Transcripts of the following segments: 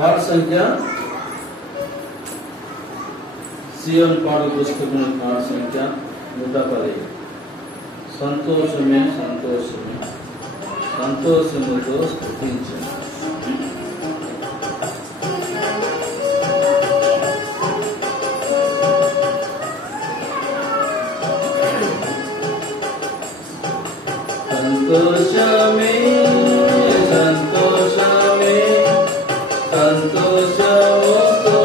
పాట సంఖ్య సియోన్ పాట పుస్తకం పాట సంఖ్య 110. సంతోషమే సంతోషమే సంతోషముతో స్తుతించండి. సంతోషమే సంతోషమే సంతోషముతో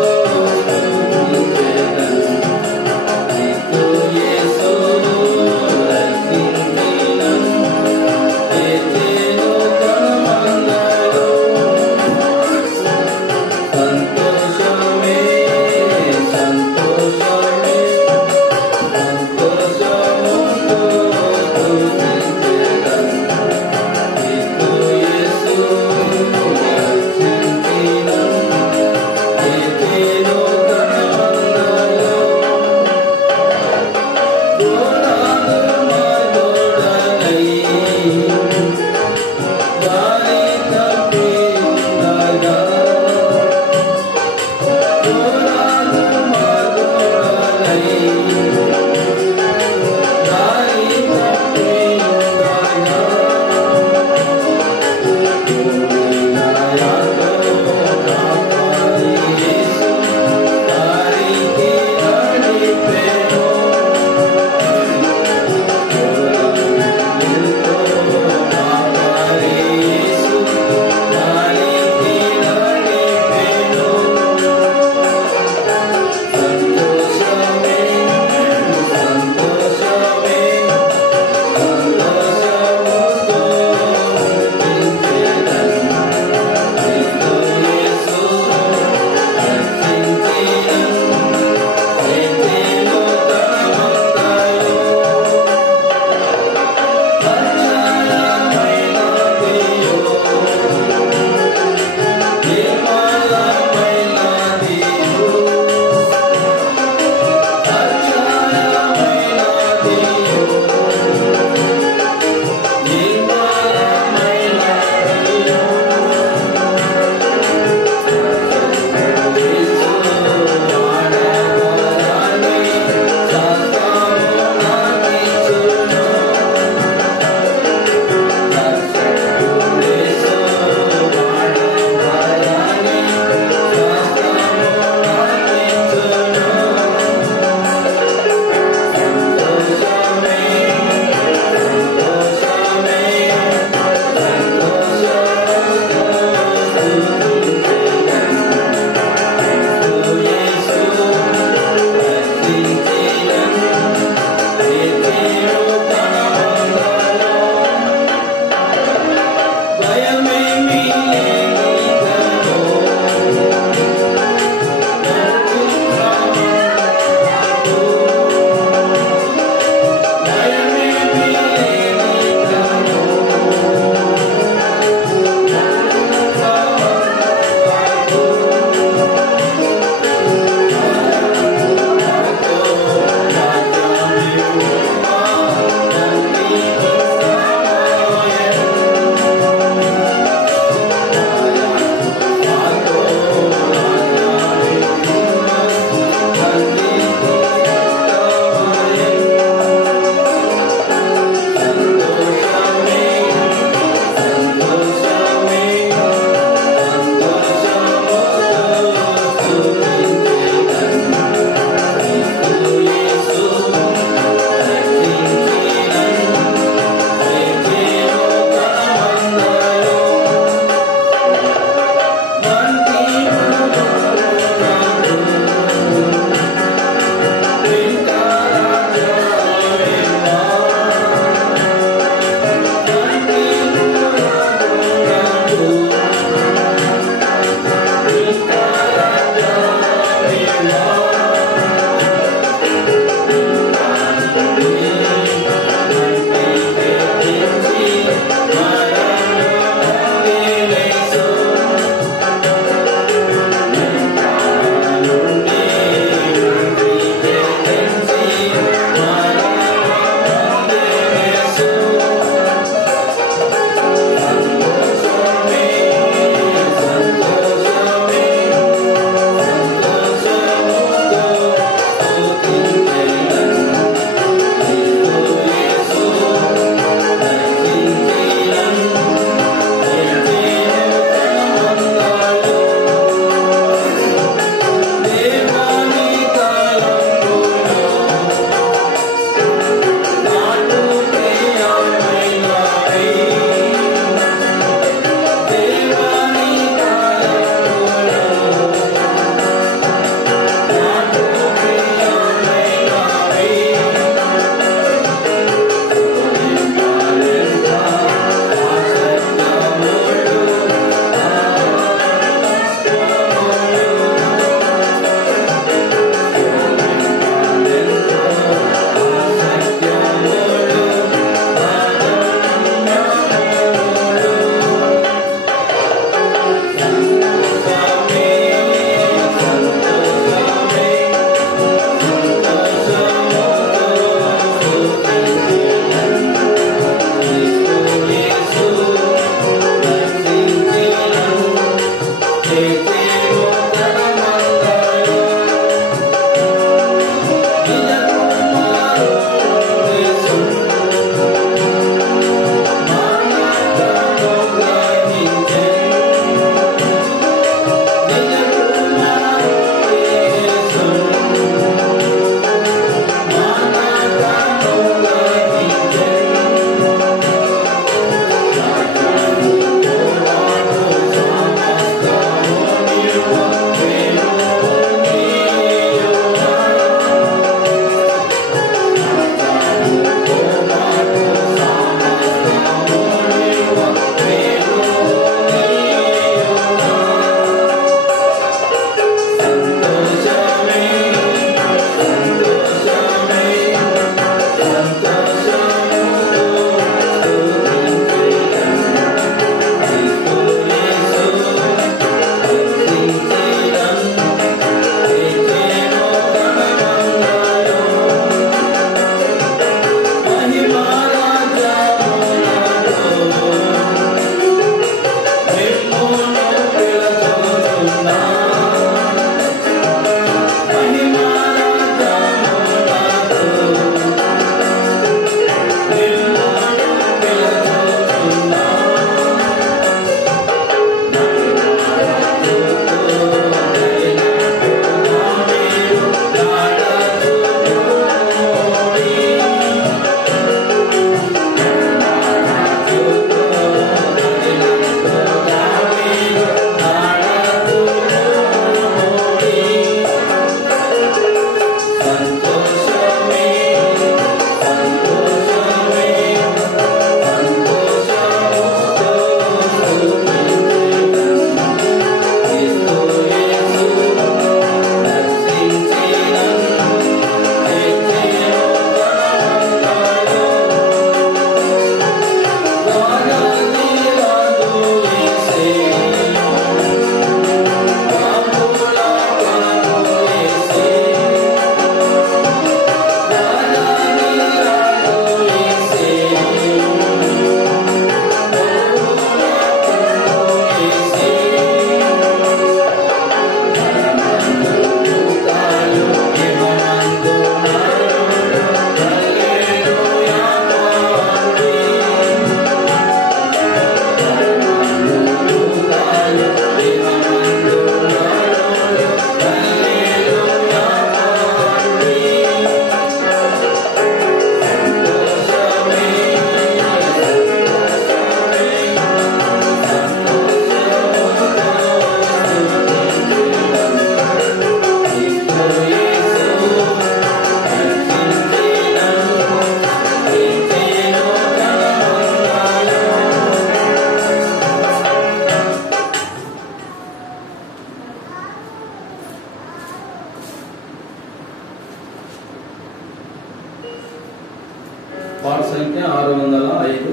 పాఠ సంఖ్య 605,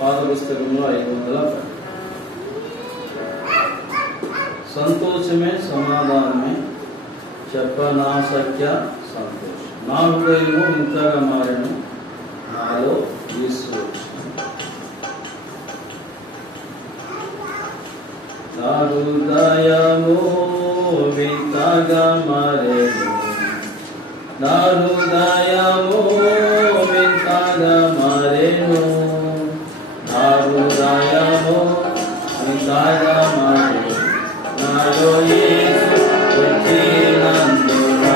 పాత పుస్తకంలో 510. సంతోషమే సమాధానమే చెప్పనాశక్య సంతోషం. నా హృదయము ఇంతగా మారెను, నాలో యేసు వచ్చెను. నా హృదయము వింతగా మారెను, నా హృదయము వింతగా మారెను, నా హృదయము వింతగా మారెను, నాలో యేసు వచ్చినందున,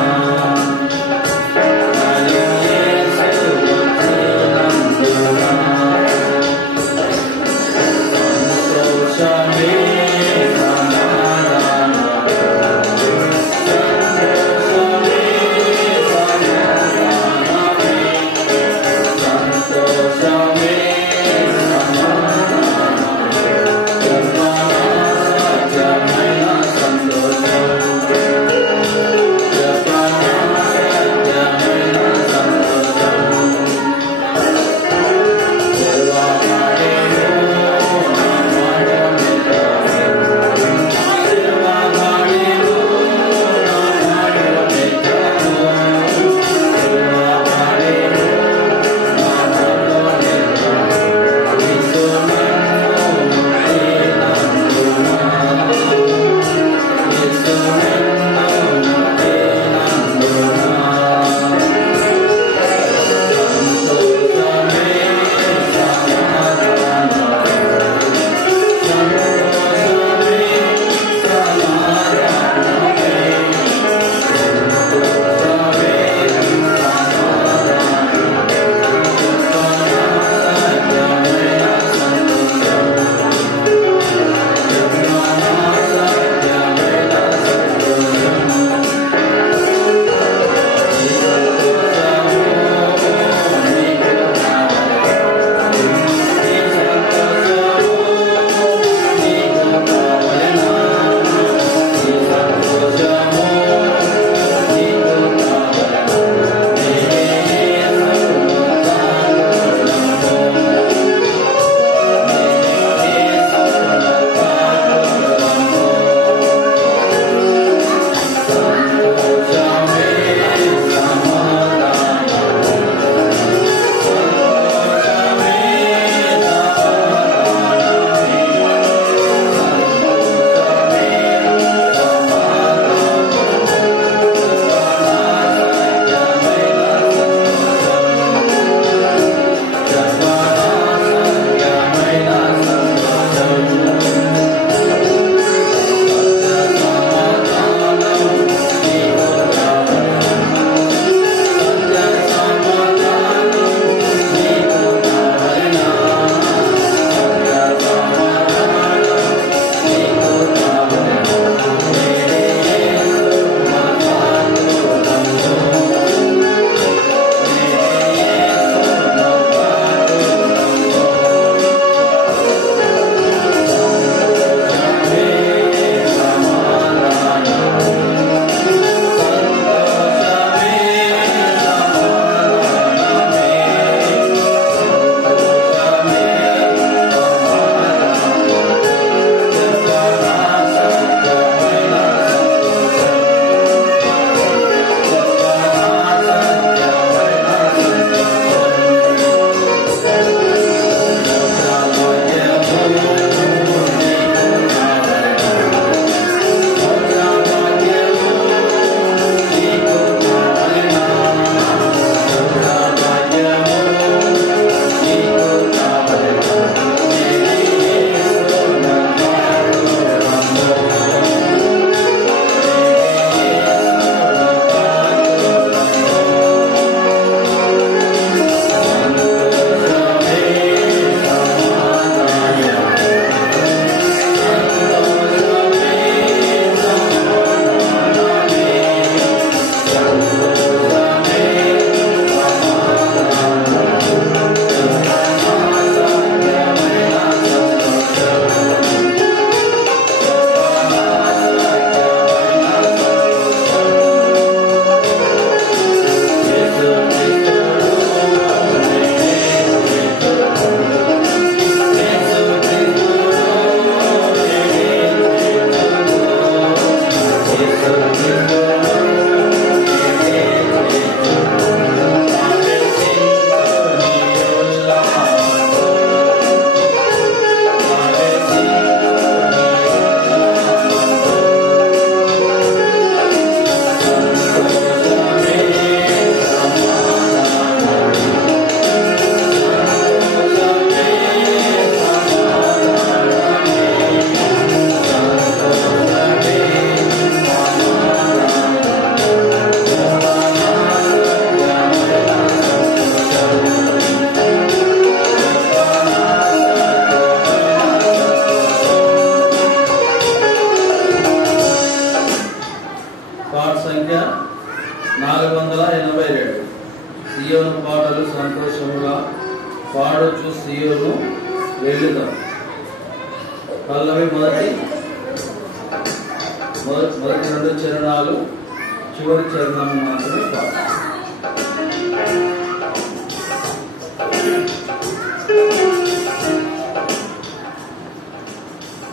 నాలో యేసు వచ్చినందున సంతోషమే సంతోషమే కీర్తన పాటలు సంతోషముగా పాడొచ్చు సియోను వెళ్ళుదాం. పల్లవి మొదటి 2 చరణాలు, చివరి చరణం మాత్రమే పాడు.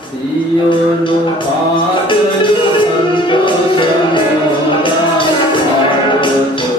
సియోను పాటలు సంతోషముగా పాడొచ్చు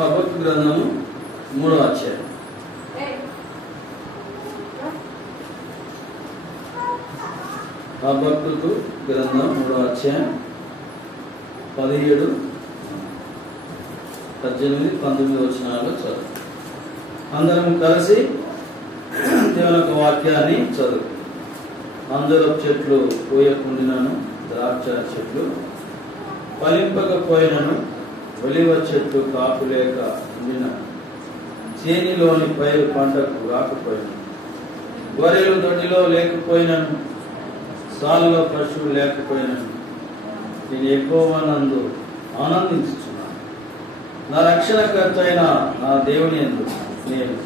హబక్కు గ్రంథము 3వ అధ్యాయం. హబక్కు గ్రంథం 3వ అధ్యాయం 17, 18, 19 వచనాలు చదువు. అందరం కలిసి దేవుని యొక్క వాక్యాన్ని చదువు. అందరూ చెట్లు పోయకుండినను, ద్రాక్ష చెట్లు ఫలింపకపోయినను, ఒలివ చెట్లు కాపులేక ఉండిన, చేనిలోని పైరు పంటకు రాకపోయినను, గొర్రెలు దొడ్డిలో లేకపోయినను, సాలులో పశువులు లేకపోయినను, నేను యెహోవానందు ఆనందించుచున్నాను. నా రక్షణకర్త అయిన నా దేవుని యందు నేను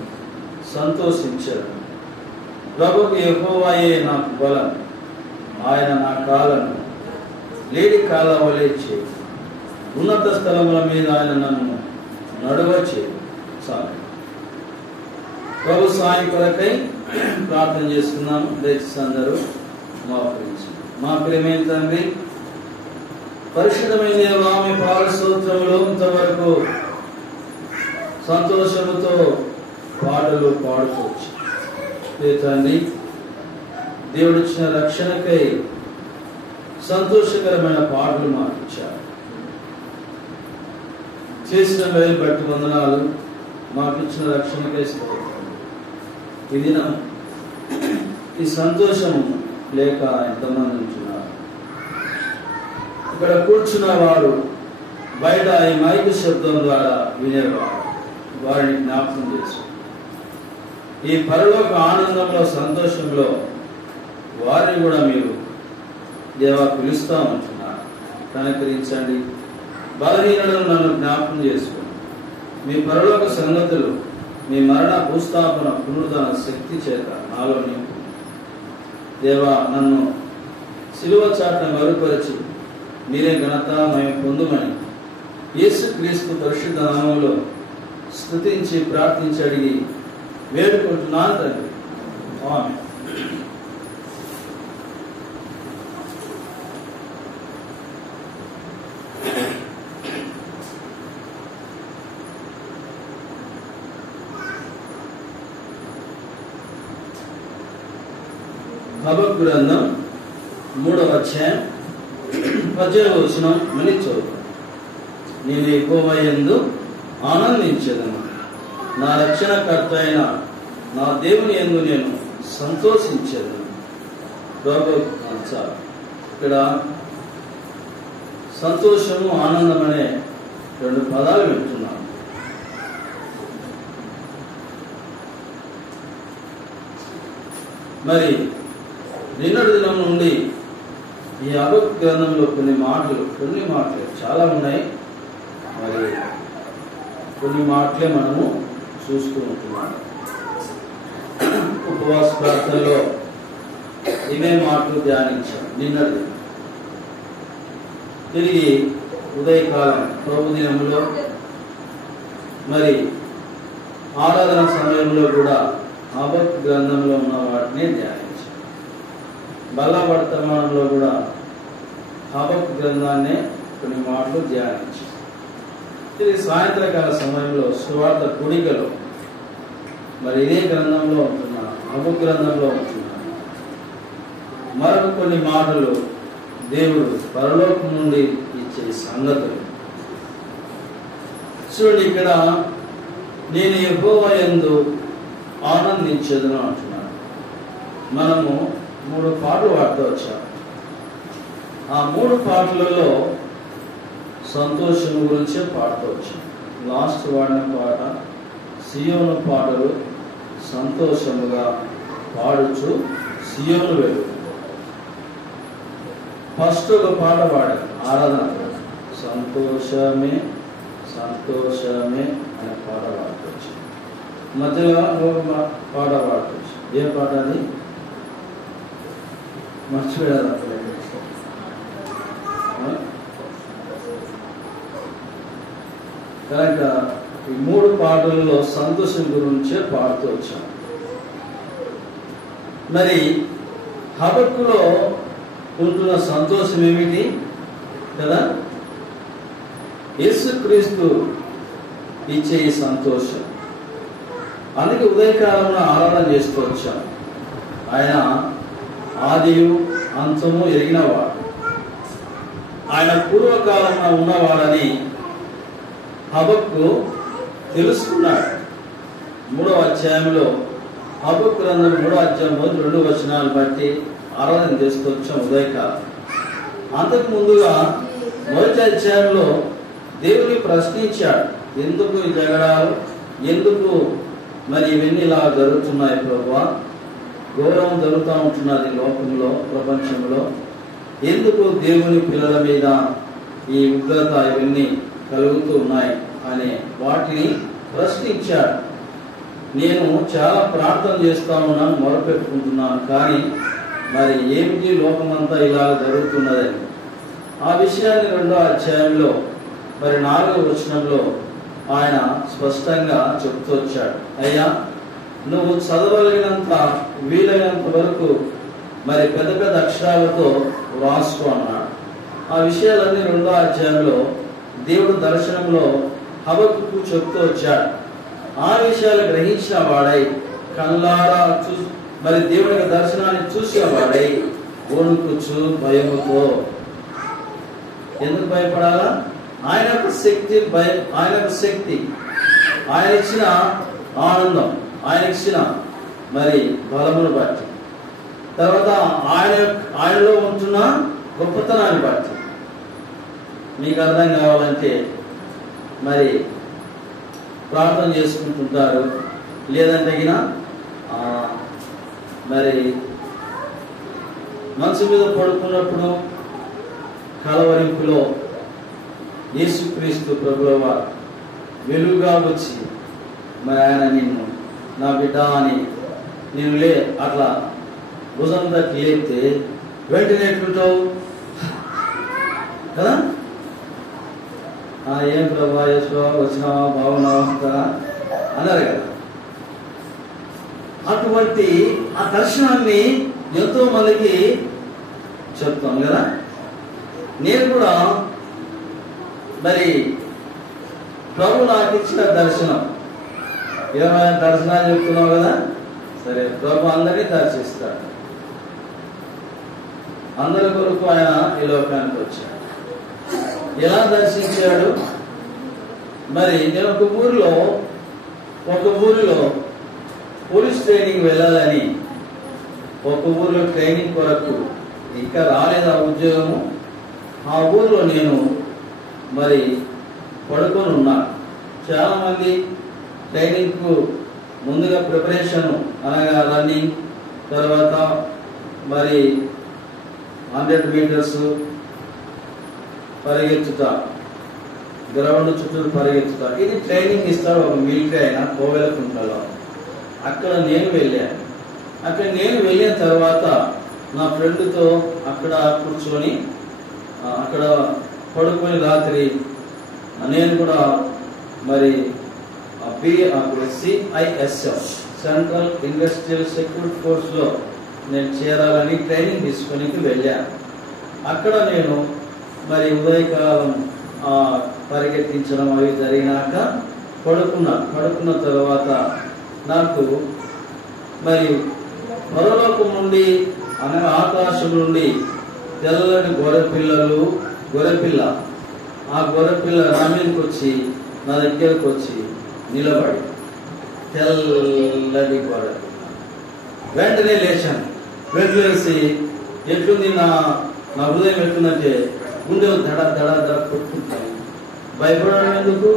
సంతోషించాను. ప్రభువు యెహోవాయే నాకు బలం, ఆయన నా కాళ్ళను లేడి కాళ్ళ వలె చేయు, ఉన్నత స్థలముల మీద ఆయన నన్ను నడువ చేయు. చాలు. ప్రభు సాయం కొరకై ప్రార్థన చేసుకున్నాము. దయచేసి అందరూ మోకరించి. మా ప్రియమైన తండ్రి, పరిశుద్ధమైన దేవా, మీ పాద స్తోత్రములు ఇంతవరకు సంతోషముతో పాటలు పాడుకోవచ్చు. తండ్రి, దేవుడిచ్చిన రక్షణకై సంతోషకరమైన పాటలు మాకు ఇచ్చారు. చేసిన వేలు బట్టి వందనాలు. మాకు ఇచ్చిన రక్షణకై స్తోత్రం. ఈ దినం ఈ సంతోషం లేక ఎంతమంది ఉంటున్నారు. ఇక్కడ కూర్చున్న వారు, బయట ఈ మైకు శబ్దం ద్వారా వినేవారు, వారిని జ్ఞాపకం చేసు. ఈ పరలోక ఆనందంలో, సంతోషంలో వారిని కూడా మీరు దేవా పిలుస్తూ ఉంటున్నారు. కనుకరించండి. బలహీనులను నన్ను జ్ఞాపకం చేసుకోండి. మీ పరలోక సంగతులు, మీ మరణ భూస్థాపన పునరుద్ధరణ శక్తి చేత నాలో నింపు. దేవా, నన్ను సిలువ చాటున మరుపరిచి మీరే ఘనత మేము పొందుమని యేసుక్రీస్తు పరిశుద్ధ నామములో స్తుతించి ప్రార్థించి అడిగి వేడుకుంటున్నాను తండ్రి. ఆమేన్. హబక్కూ గ్రంథం 3వ అధ్యాయం 18వ వచనం మళ్ళీ చదువు. నేను యెహోవా యందు ఆనందించెదను, నా రక్షణకర్త అయిన నా దేవుని యందు నేను సంతోషించెదను. ప్రభు చాలు. ఇక్కడ సంతోషము, ఆనందం అనే 2 పదాలు వింటున్నాను. మరి నిన్నటి దినం నుండి ఈ హబక్కూ గ్రంథంలో కొన్ని మాటలు చాలా ఉన్నాయి. మరి కొన్ని మాటలే మనము చూస్తూ ఉంటున్నాం. ఉపవాస ప్రార్థనలో ఇవే మాటలు ధ్యానించాం. నిన్నటి తిరిగి ఉదయకాలం ప్రభు దినంలో మరి ఆరాధన సమయంలో కూడా హబక్కూ గ్రంథంలో ఉన్న వాటిని ధ్యానించాం. బల్ల వర్తమానంలో కూడా హబక్కూ గ్రంథాన్నే కొన్ని మాటలు ధ్యానించాం. ఇది సాయంత్రకాల సమయంలో సువార్త కూడికలో మరి ఇదే గ్రంథంలో ఉంటున్నా, హబక్కూ గ్రంథంలో ఉంటున్నా మరొక కొన్ని మాటలు దేవుడు పరలోకం నుండి ఇచ్చే సంగతులు. చూడండి, ఇక్కడ నేను యెహోవా యందు ఆనందించెదను అంటున్నాను. మనము 3 పాటలు పాడుతూ వచ్చాము. ఆ 3 పాటలలో సంతోషం గురించే పాడుతూ వచ్చాం. లాస్ట్ వాడిన పాట సియోను పాటలు సంతోషముగా పాడుచు సియోను వెళ్ళు. ఫస్ట్ ఒక పాట పాడారు ఆరాధన, సంతోషమే సంతోషమే అనే పాట పాడుకోవచ్చు. మధ్యలో ఒక పాట పాడుకోవచ్చు. ఏ పాట అది మర్చిపోయారు. కనుక ఈ 3 పాటలలో సంతోషం గురించే పాడుతూ వచ్చాం. మరి హబక్కులో ఉంటున్న సంతోషం ఏమిటి కదా? యేసుక్రీస్తు ఇచ్చే ఈ సంతోషం. అందుకే ఉదయకాలంలో ఆరాధన చేస్తూ వచ్చాం. ఆయన ఆదియు అంతము ఎరిగినవాడు, ఆయన పూర్వకాలంలో ఉన్నవాడని హబక్కూ తెలుసుకున్నాడు. 3వ అధ్యాయంలో హబక్కూ గ్రంథం 3వ అధ్యాయం 2 వచనాలు బట్టి ఆరాధన చేస్తూ వచ్చాం ఉదయకాలం. అంతకు ముందుగా 1వ అధ్యాయంలో దేవుని ప్రశ్నించాడు, ఎందుకు ఈ జగడాలు, ఎందుకు మరి ఇవన్నీ ఇలా జరుగుతున్నాయి ప్రభువా, ఘోరం జరుగుతూ ఉంటున్నది లోకంలో, ప్రపంచంలో. ఎందుకు దేవుని పిల్లల మీద ఈ ఉగ్రత ఇవన్నీ కలుగుతూ ఉన్నాయి అనే వాటిని ప్రశ్నించాడు. నేను చాలా ప్రార్థన చేస్తా ఉన్నాను, మొరపెట్టుకుంటున్నాను, కానీ మరి ఏమిటి లోకమంతా ఇలా జరుగుతున్నదని. ఆ విషయాన్ని 2వ అధ్యాయంలో మరి 4వ వచనంలో ఆయన స్పష్టంగా చెప్తూ వచ్చాడు. అయ్యా, నువ్వు చదవగలిగినంత వీలైనంత వరకు మరి పెద్ద పెద్ద అక్షరాలతో రాసుకో అన్నాడు. ఆ విషయాలన్నీ 2వ అధ్యాయంలో దేవుడు దర్శనంలో హబక్కుకు చెప్తూ వచ్చాడు. ఆ విషయాలు గ్రహించిన వాడై కళ్ళారా మరి దేవుని దర్శనాన్ని చూసిన వాడై వణుకుచు భయముతో. ఎందుకు భయపడాలా? ఆయన యొక్క శక్తి, ఆయన యొక్క శక్తి, ఆయన ఇచ్చిన ఆనందం, ఆయన ఇచ్చిన మరి బలమును బట్టి, తర్వాత ఆయనలో ఉంటున్న గొప్పతనాన్ని బట్టి. మీకు అర్థం కావాలంటే మరి ప్రార్థన చేసుకుంటుంటారు, లేదంటే మరి మనసు మీద పడుకున్నప్పుడు కలవరింపులో యేసుక్రీస్తు ప్రభుల వారు వెలుగుగా వచ్చి మరి ఆయన నిన్ను నా బిడ్డ అని నేను అట్లా భుజం తట్టి లేపితే వెంటనే ఎట్లుంటావు కదా? ఏం ప్రభా యేసువా వచ్చినావా, బాగున్నావా అన్నారు కదా. అటువంటి ఆ దర్శనాన్ని ఎంతో మందికి చెప్తాం కదా. నేను కూడా మరి ప్రభు నాకు ఇచ్చిన దర్శనం, ఏమైనా దర్శనాలు చెప్తున్నావు కదా, సరే ప్రభు అందరినీ దర్శిస్తాడు. అందరి కొరకు ఆయన ఈ లోకానికి వచ్చాడు. ఎలా దర్శించాడు? మరి నేను ఒక ఊరిలో పోలీస్ ట్రైనింగ్ వెళ్ళాలని, ఒక ఊరిలో ట్రైనింగ్ కొరకు ఇంకా రాలేదు ఆ ఉద్యోగము. ఆ ఊరిలో నేను మరి పడుకొని ఉన్నాను. చాలా మంది ట్రైనింగ్ కు ముందుగా ప్రిపరేషన్ అనగా రన్నింగ్, తర్వాత మరి 100 మీటర్స్ పరిగెత్తుట, గ్రౌండ్ చుట్టూ పరిగెత్తుట, ఇది ట్రైనింగ్ ఇస్తారు ఒక మిలిటరీ అయినా కోవెలకుంటలో. అక్కడ నేను వెళ్ళాను. అక్కడ నేను వెళ్ళిన తర్వాత నా ఫ్రెండ్తో అక్కడ కూర్చొని అక్కడ పడుకొని రాత్రి నేను కూడా మరి CISF central industrial security force లో నేను చేరాలని ట్రైనింగ్ తీసుకొని వెళ్ళాను. అక్కడ నేను మరి ఉదయకాలం పరిగెత్తించడం అవి జరిగినాక పడుకున్న తర్వాత నాకు మరి పరలోకం నుండి అనగా ఆకాశం నుండి తెల్లటి గొర్రెపిల్ల ఆ గొర్రెపిల్ల నా మీదకి వచ్చి నా దగ్గరకు వచ్చి నిలబడి, తెల్లటి గొర్రెపిల్ల. వెంటనే లేచాను. వెంటలేసి ఎట్లుంది నా హృదయం ఎట్లుందంటే గుండె దడ దడ దడ కొట్టుకుంటాయి. భయపడడం ఎందుకు?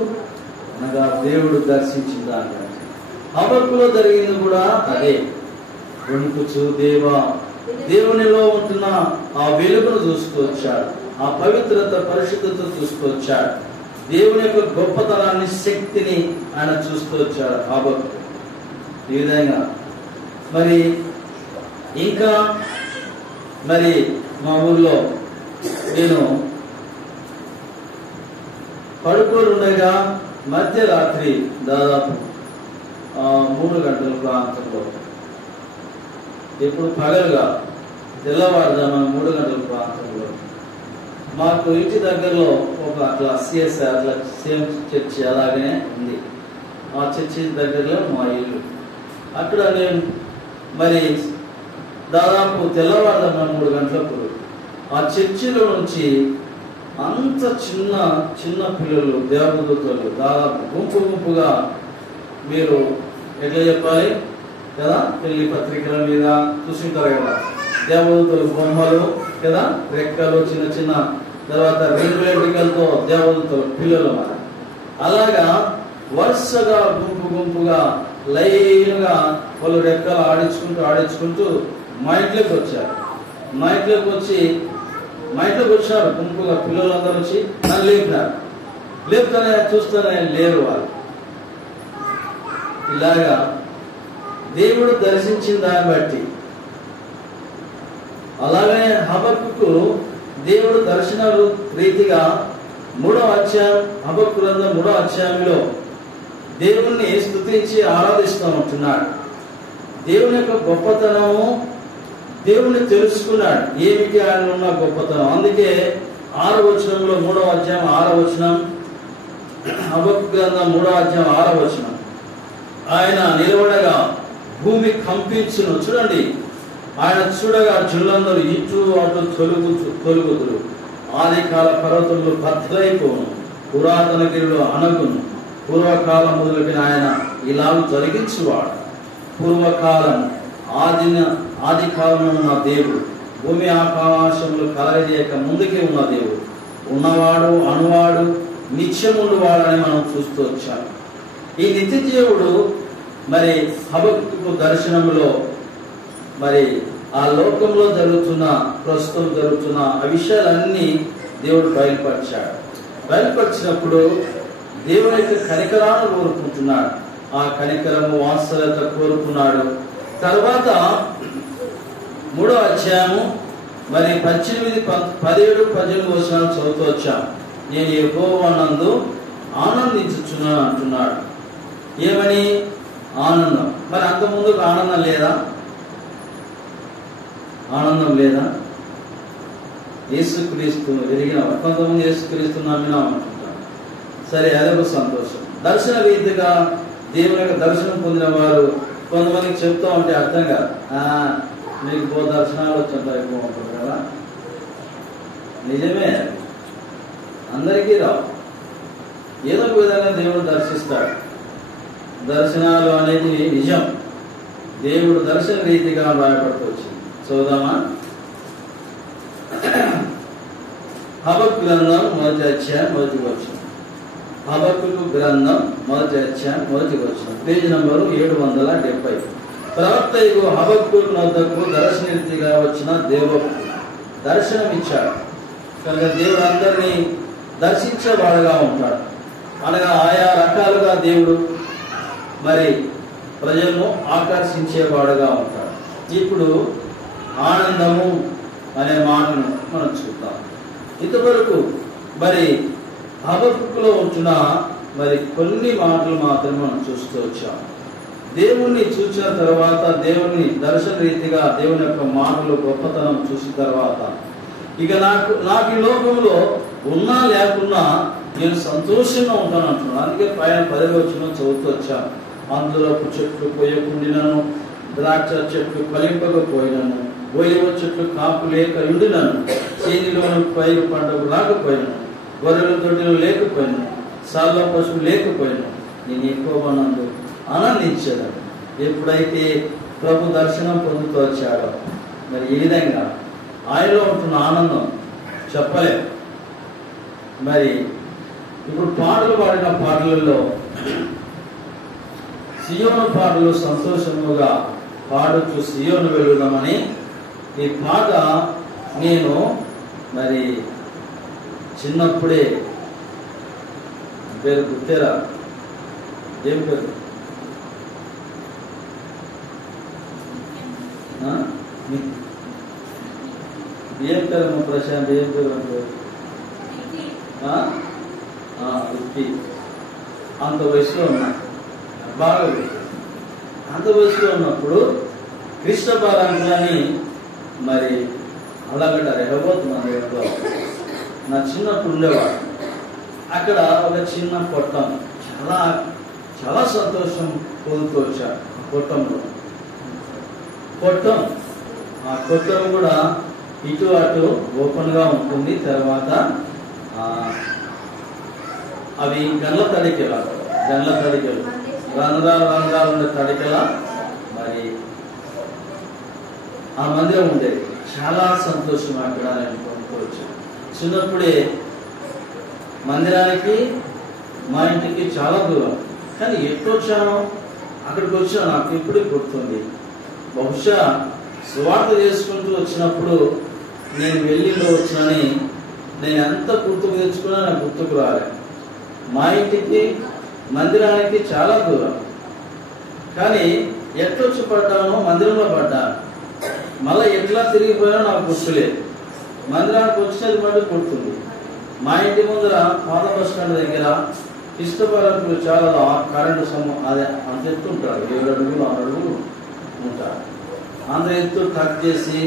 అనగా దేవుడు దర్శించిందా అంటే హబక్కులో జరిగింది కూడా అదే. వణుకుచు దేవునిలో ఉంటున్న ఆ వెలుగును చూస్తూ వచ్చాడు, ఆ పవిత్రత పరిశుద్ధత చూస్తూ వచ్చాడు, దేవుని యొక్క గొప్పతనాన్ని, శక్తిని ఆయన చూస్తూ వచ్చాడు హబక్కు. ఈ విధంగా మరి ఇంకా మరి మా ఊర్లో నేను పడుకొని ఉండగా మధ్యరాత్రి దాదాపు 3 గంటల ప్రాంతంలో, ఇప్పుడు పగలుగా తెల్లవారుజామున 3 గంటల ప్రాంతంలో మాకు ఇంటి దగ్గరలో ఒక అట్లా CSI అట్లా సేమ్ చర్చి అలాగనే ఉంది. ఆ చర్చి దగ్గరలో మా ఇల్లు. అక్కడ నేను మరి దాదాపు తెల్లవారుజామున 3 గంటలప్పుడు ఆ చర్చిలో నుంచి అంత చిన్న పిల్లలు, దేవదూతలు దాదాపు గుంపుగా, మీరు ఎట్లా చెప్పాలి కదా, పెళ్లి పత్రికల మీద చూసింటారు కదా, దేవదూతలు బొమ్మలు కదా, రెక్కలు చిన్న, తర్వాత 2 వెంట్రుకలతో దేవదూతలు పిల్లలు. అలాగా వరుసగా గుంపుగా లైన్గా వాళ్ళు రెక్కలు ఆడించుకుంటూ మా ఇంట్లోకి వచ్చారు. మా ఇంట్లోకి వచ్చారు గుంపుగా పిల్లలందరూ వచ్చి నన్ను లేపుతానే చూస్తూనే లేరు వాళ్ళు. ఇలాగా దేవుడు దర్శించిన దాన్ని బట్టి, అలాగే హబక్కుకు దేవుడు దర్శన రీతిగా 3వ అధ్యాయం, హబక్కు గ్రంథం 3వ అధ్యాయంలో దేవుణ్ణి స్తుతించి ఆరాధిస్తూ ఉంటున్నాడు. దేవుని యొక్క గొప్పతనము దేవుణ్ణి తెలుసుకున్నాడు, ఏమిటి ఆయన ఉన్న గొప్పతనం. అందుకే 6వ వచనంలో 3వ అధ్యాయం 6వ వచనం, హబక్కు గ్రంథం 3వ అధ్యాయం 6వ వచనం, ఆయన నిలబడగా భూమి కంపించును. చూడండి, ఆయన చూడగా జనులందరూ ఇటు అటు తొలుగుదురు. ఆది కాల పర్వతములు బద్దలైపోను, పురాతన గిరిలో అనగును. పూర్వకాలం మొదలుపెట్టిన ఆయన ఇలా జరిగించువాడు. పూర్వకాలం ఆది కాలంలో ఉన్న దేవుడు, భూమి ఆకాశములు కలగజేయక ముందుకే ఉన్న దేవుడు, ఉన్నవాడు అనువాడు నిత్యముండు వాడని మనం చూస్తూ వచ్చాం. ఈ నిత్య దేవుడు మరి హబక్కుకు దర్శనంలో మరి ఆ లోకంలో ప్రస్తుతం జరుగుతున్న ఆ విషయాలన్నీ దేవుడు బయలుపరిచినప్పుడు దేవుని యొక్క కనికరాన్ని కోరుకుంటున్నాడు. ఆ కనికరము వాత్సల్యత కోరుకున్నాడు. తర్వాత 3వ అధ్యాయము మరి 18, 17, 18 వచనాలు చదువుతూ వచ్చాం. నేను యెహోవా నందు ఆనందించుచున్నాను అంటున్నాడు. ఏమని? ఆనందం. మరి అంత ముందుకు ఆనందం లేదా? యేసుక్రీస్తు ఎరిగిన కొంతమంది యేసుక్రీస్తు నమ్మినామంటుంటారు. సరే, అదొక సంతోషం. దర్శన రీతిగా దేవుని యొక్క దర్శనం పొందిన వారు కొంతమందికి చెప్తా ఉంటే అర్థం కాదు. మీకు దర్శనాలు వచ్చుంటారు, ఎక్కువ ఉంటుంది కదా. నిజమే, అందరికీ రావు. ఏదో ఒక విధంగా దేవుడు దర్శిస్తాడు. దర్శనాలు అనేది నిజం. దేవుడు దర్శన రీతిగా రాయబడుతూ వచ్చింది. చూద్దామా? హబక్కు గ్రంథం 1వ అధ్యాయం 1వ వచనం. హబక్కు గ్రంథం 1వ అధ్యాయం 1వ వచనం, పేజీ నంబరు 770. ప్రవక్తయగు హబక్కు వద్దకు దర్శన రీతిగా వచ్చిన దేవుడు దర్శనం ఇచ్చాడు. కనుక దేవుడు అందరినీ దర్శించేవాడుగా ఉంటాడు. అనగా ఆయా రకాలుగా దేవుడు మరి ప్రజలను ఆకర్షించేవాడుగా ఉంటాడు. ఇప్పుడు ఆనందము అనే మాటను మనం చూద్దాం. ఇంతవరకు మరి హబక్కులో ఉంటున్న మరి కొన్ని మాటలు మాత్రమే మనం చూస్తూ వచ్చాం. దేవుణ్ణి చూసిన తర్వాత, దేవుని దర్శన రీతిగా దేవుని యొక్క మాటలు గొప్పతనం చూసిన తర్వాత, ఇక నాకు ఈ లోకంలో ఉన్నా లేకున్నా నేను సంతోషంగా ఉంటాను అంటున్నాను. అందుకే పైన 10వ వచనం చదువుతూ వచ్చాను. అందులో చెట్లు పోయకుండినను, ద్రాక్ష చెట్లు ఫలింపకపోయినను, ఒలివ చెట్లు కాపు లేక ఉండినను, చేనిలోను పైరు పంటకు రాకపోయినను, గొర్రెల తొట్టిలో లేకపోయినను, సాల పశువు లేకపోయినను, నేను ఎక్కువ నందు ఆనందించేదాన్ని. ఎప్పుడైతే ప్రభు దర్శనం పొందుతూ వచ్చాడో మరి ఈ విధంగా ఆయనలో ఉంటున్న ఆనందం చెప్పలేము. మరి ఇప్పుడు పాటలు పాడిన పాటలలో సియోను పాటలు సంతోషముగా పాడుచు సియోను వెళుదామని ఈ పాట నేను మరి చిన్నప్పుడే, పేరు గుర్తేరా? ఏం పేరు? ఏం పేరు ప్రశాంత్? ఏం పేరు అంటే అంత వయసులో ఉన్నా, బాగా అంత వయసులో ఉన్నప్పుడు కృష్ణ బాలాన్ని మరి అలాగంట రెహబోత్ దగ్గరలో నా చిన్నప్పుడు ఉండేవాడు. అక్కడ ఒక చిన్న కొట్టం, చాలా చాలా సంతోషం పొందుతూ వచ్చాడు. కొట్టం ఆ కొట్టం కూడా ఇటు అటు ఓపెన్గా ఉంటుంది. తర్వాత అవి గండ్ల తడికెలు, రంధ్రాలు ఉండే తడికెల మరి ఆ మందిరం ఉండేది. చాలా సంతోషం అక్కడ నేను పొందుకోవచ్చు. చిన్నప్పుడే మందిరానికి మా ఇంటికి చాలా దూరం, కానీ ఎట్లొచ్చానో అక్కడికి వచ్చిన నాకు ఇప్పుడు గుర్తుంది. బహుశా సువార్త చేసుకుంటూ వచ్చినప్పుడు నేను వెళ్ళిలో వచ్చినని నేను ఎంత గుర్తుకు తెచ్చుకున్నా నాకు గుర్తుకు రాలేదు. మా ఇంటికి మందిరానికి చాలా దూరం, కానీ ఎట్లొచ్చి పడ్డానో మందిరంలో పడ్డాను. మళ్ళీ ఎట్లా తిరిగిపోయానో నాకు గుర్తులేదు. మందిరానికి వచ్చినది మటుకు గుర్తుంది. మా ఇంటి ముందర పాత బస్ స్టాండ్ దగ్గర ఇష్టపడకులు చాలా కరెంటు అదే అంత ఎత్తు ఉంటారు, 7 అడుగులు 6 అడుగులు ఉంటారు. అంత ఎత్తు కట్ చేసి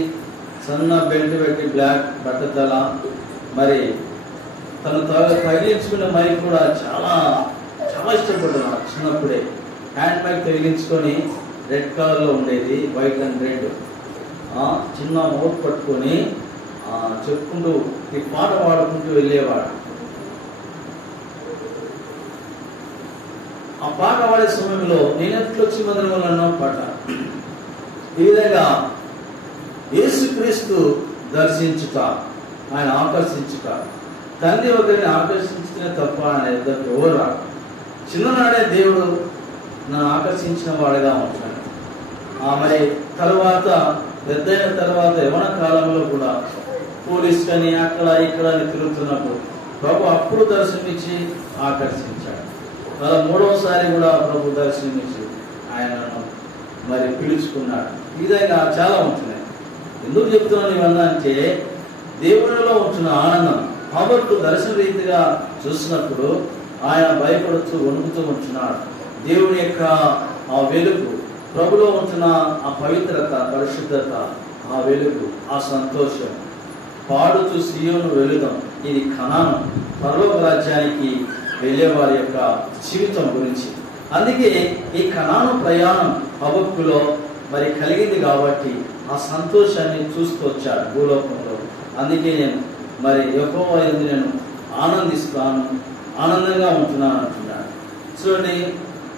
సన్న బెల్ట్ పెట్టి బ్లాక్ బట్టతల, మరి తను తగిలించుకునే మైక్ కూడా చాలా చాలా ఇష్టపడ్డాను. చిన్నప్పుడే హ్యాండ్ మైక్ తగిలించుకొని రెడ్ కలర్లో ఉండేది, వైట్ అండ్ రెడ్. చిన్న మౌత్ పట్టుకొని చెప్పుకుంటూ ఈ పాట పాడుకుంటూ వెళ్ళేవాడు. ఆ పాట పాడే సమయంలో నేను ఎట్లొచ్చి మందిరంలో పాట ఈ విధంగా యేసుక్రీస్తు దర్శించుట, ఆయన ఆకర్షించుట, తండ్రి ఒకరిని ఆకర్షించితే తప్ప ఆయన ఇద్దరు ఎవరు రాడు. చిన్ననాడే దేవుడు నన్ను ఆకర్షించిన వాడిగా ఉంటాడు. మరి తర్వాత పెద్దయిన తర్వాత యవన కాలంలో కూడా పోలీస్ కానీ అక్కడ ఇక్కడ తిరుగుతున్నప్పుడు ప్రభు అప్పుడు దర్శనమిచ్చి ఆకర్షించాడు. మళ్ళీ 3వసారి కూడా ప్రభు దర్శనమిచ్చి ఆయనను మరి పిలుచుకున్నాడు. ఈ విధంగా చాలా ఉంటున్నాయి. ఎందుకు చెప్తున్నాను ఇవన్నీ అంటే దేవునిలో ఉంటున్న ఆనందం. కాబట్టి దర్శన రీతిగా చూసినప్పుడు ఆయన భయపడుతూ వణుకుతూ ఉంటున్నాడు. దేవుని యొక్క ఆ వెలుగు, ప్రభులో ఉంటున్న ఆ పవిత్రత, పరిశుద్ధత, ఆ వెలుగు, ఆ సంతోషం, పాడుతూ సియోను వెలుదాం, ఇది కనాను పరలోక రాజ్యానికి వెళ్ళే వారి యొక్క జీవితం గురించి. అందుకే ఈ కనాను ప్రయాణం హబక్కులో మరి కలిగింది కాబట్టి ఆ సంతోషాన్ని చూస్తూ వచ్చాడు భూలోకంలో. అందుకే నేను మరి యెహోవా యందు నేను ఆనందిస్తాను, ఆనందంగా ఉంటున్నాను అంటున్నాడు. చూడండి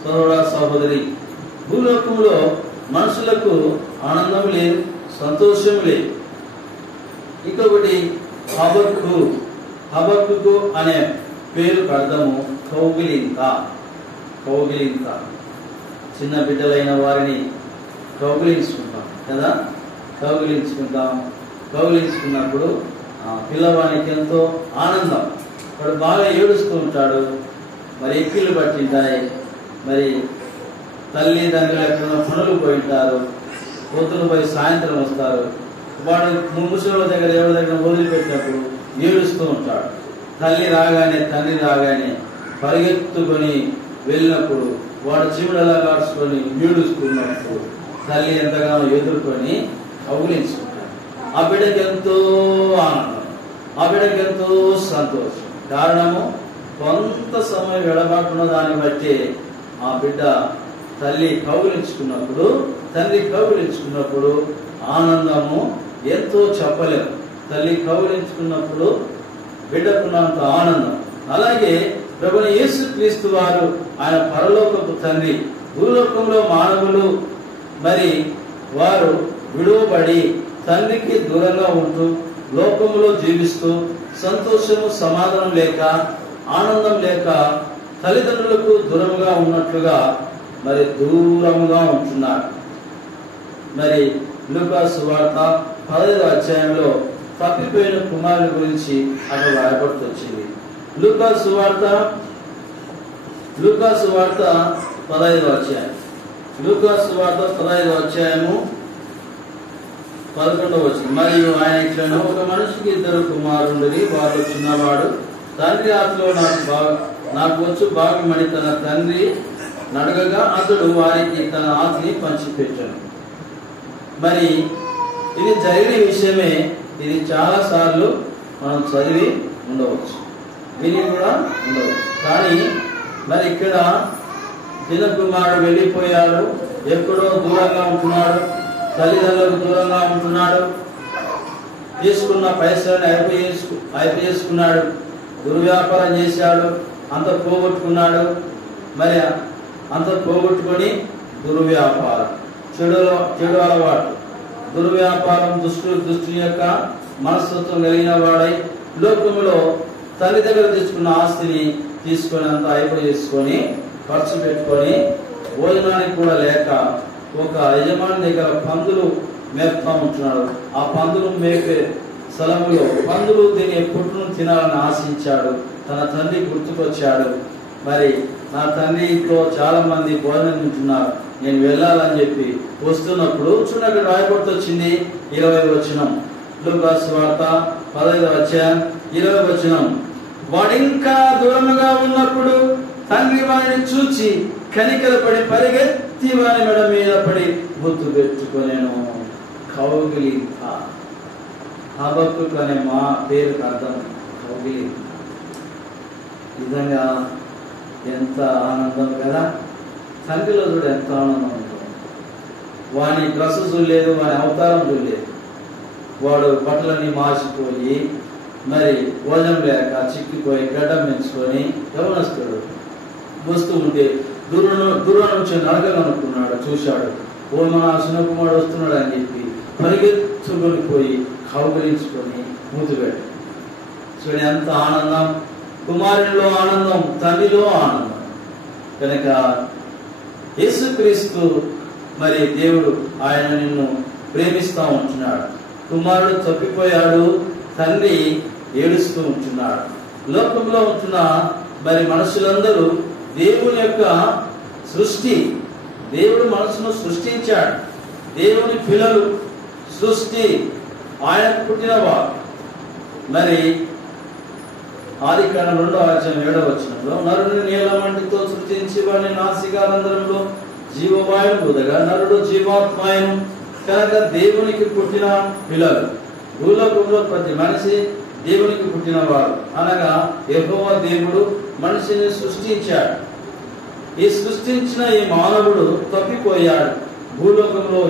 సోదరుడా సహోదరి, భూలోకంలో మనుషులకు ఆనందం లేదు, సంతోషం లేదు. ఇంకొకటి హబక్కు అనే పేరు అర్థము కౌగిలింత. కౌగిలింత, చిన్న బిడ్డలైన వారిని కౌగిలించుకుంటాం కదా, కౌగిలించుకున్నప్పుడు పిల్లవానికి ఎంతో ఆనందం. వాడు బాగా ఏడుస్తూ ఉంటాడు, మరి ఎక్కిళ్ళు పట్టింటాయి, మరి తల్లిదండ్రులు ఎక్కడ పనులు పోయింటారు, పొద్దున పోయి సాయంత్రం వస్తారు. వాడు ముసలి దగ్గర ఎవరి దగ్గర వదిలిపెట్టినప్పుడు ఏడుస్తూ ఉంటాడు. తల్లి రాగానే తండ్రి రాగానే పరిగెత్తుకొని వెళ్ళినప్పుడు వాడు చివుడలా కాల్చుకొని ఏడుస్తున్నప్పుడు తల్లి ఎంతగానో ఎదుర్కొని కౌగిలించుకుంటాడు. ఆ బిడ్డకి ఎంతో ఆనందం, ఆ బిడ్డకి ఎంతో సంతోషం. కారణము కొంత సమయం ఎడబాటున్న దాన్ని బట్టి ఆ బిడ్డ తల్లి కౌగిలించుకున్నప్పుడు, తండ్రి కౌగిలించుకున్నప్పుడు ఆనందము ఎంతో చెప్పలేము. తల్లి కౌగిలించుకున్నప్పుడు బిడ్డకున్నంత ఆనందం. అలాగే ప్రభువైన యేసుక్రీస్తు వారు ఆయన పరలోకపు తండ్రి, భూలోకంలో మానవులు మరి వారు విడువబడి తండ్రికి దూరంగా ఉంటూ లోకంలో జీవిస్తూ సంతోషము సమాధానం లేక ఆనందం లేక తల్లిదండ్రులకు దూరంగా ఉన్నట్లుగా మరి దూరంగా ఉంటున్నారు. మరి లూకా సువార్త 15వ అధ్యాయంలో తప్పిపోయిన కుమారుని గురించి అక్కడ రాయబడుతూ వచ్చింది. లూకా సువార్త 15వ అధ్యాయం, లూకా సువార్త 15వ అధ్యాయము 11వ వచనం. మరియు ఆయన ఇట్లను, ఒక మనిషికి 2 కుమారుండని, వారిలో చిన్నవాడు తండ్రి ఆత్మలో నాకు వచ్చు భాగ్యమని తన తండ్రి నడగగా అతడు వారికి తన ఆస్తిని పంచిపెట్టాను. మరి ఇది జరిగిన విషయమే. ఇది చాలా సార్లు మనం చదివి ఉండవచ్చు, విని కూడా ఉండవచ్చు. కానీ మరి ఇక్కడ చిన్న కుమారుడు వెళ్ళిపోయాడు, ఎక్కడో దూరంగా ఉంటున్నాడు, తల్లిదండ్రులకు దూరంగా ఉంటున్నాడు, తీసుకున్న పైసలను అయిపోయేసుకున్నాడు, దుర్వ్యాపారం చేశాడు, అంత పోగొట్టుకున్నాడు. మరి అంత పోగొట్టుకొని దుర్వ్యాపారం, చెడు అలవాటు, దుర్వ్యాపారం, దుష్టి యొక్క మనస్తత్వం కలిగిన వాడై లోకంలో తల్లి దగ్గర తీసుకున్న ఆస్తిని తీసుకొని అంతా అయిపోయి చేసుకొని ఖర్చు పెట్టుకొని భోజనానికి కూడా లేక ఒక యజమాని దగ్గర పందులు మేపుతా ఉంటున్నాడు. ఆ పందులు మేపే స్థలంలో పందులు దీని ఎప్పుడు తినాలని ఆశించాడు. తన తండ్రి గుర్తుకొచ్చాడు. మరి నా తండ్రితో చాలా మంది భోజనం తింటున్నారు, నేను వెళ్ళాలని చెప్పి వస్తున్నప్పుడు చూడండి, రాయబడుతూ వచ్చింది 20వ వచనం, లూకా సువార్త 15వ అధ్యాయం 20వ వచనం. వాడు ఇంకా దూరంగా ఉన్నప్పుడు తండ్రి వాడిని చూచి కనికరపడి పరిగెత్తి వాని మెడ మీద పడి గుర్తు పెట్టుకునేను. కౌగిలింత. హబక్కుకు అనే మా పేరుకు అర్థం కౌగిలింత. నిజంగా ఎంత ఆనందం కదా. తండ్రిలో చూడ ఎంత ఆనందం ఉంటుంది. వాని డ్రెస్ చూడలేదు, వాని అవతారం చూడలేదు. వాడు బట్టలన్నీ మార్చిపోయి మరి భోజనం లేక చిక్కిపోయి గడ్డం పెంచుకొని యవనస్తుడు వస్తూ ఉంటే దూరం నుంచి నడకనుకున్నాడు. చూశాడు, ఓ మన సునకుమారుడు వస్తున్నాడు అని చెప్పి పరిగెత్తుకొని పోయి కౌగిలించుకొని మూతిపెట్టాడు. చూడండి ఎంత ఆనందం. కుమారునిలో ఆనందం, తండ్రిలో ఆనందం. కనుక యేసుక్రీస్తు మరి దేవుడు ఆయన నిన్ను ప్రేమిస్తూ ఉంటున్నాడు. కుమారుడు తప్పిపోయాడు, తండ్రి ఏడుస్తూ ఉంటున్నాడు. లోకంలో ఉంటున్న మరి మనుషులందరూ దేవుని యొక్క సృష్టి, దేవుడు మనసును సృష్టించాడు. దేవుని పిల్లలు సృష్టి, ఆయన పుట్టినవారు. మరి ఆదికాండం 2వ అధ్యాయం 7వ వచనంలో నరుని నీల మంటితో సృష్టించి వాడిని నాసికారంధ్రంలో జీవవాయువు ఊదగా నరుడు జీవాత్మాయను. కనుక దేవునికి పుట్టిన పిల్లలు, భూలోకంలో ప్రతి మనిషి దేవునికి పుట్టినవాడు. అనగా యెహోవా దేవుడు మనిషిని సృష్టించాడు. ఈ సృష్టించిన ఈ మానవుడు తప్పిపోయాడు. భూలోకంలో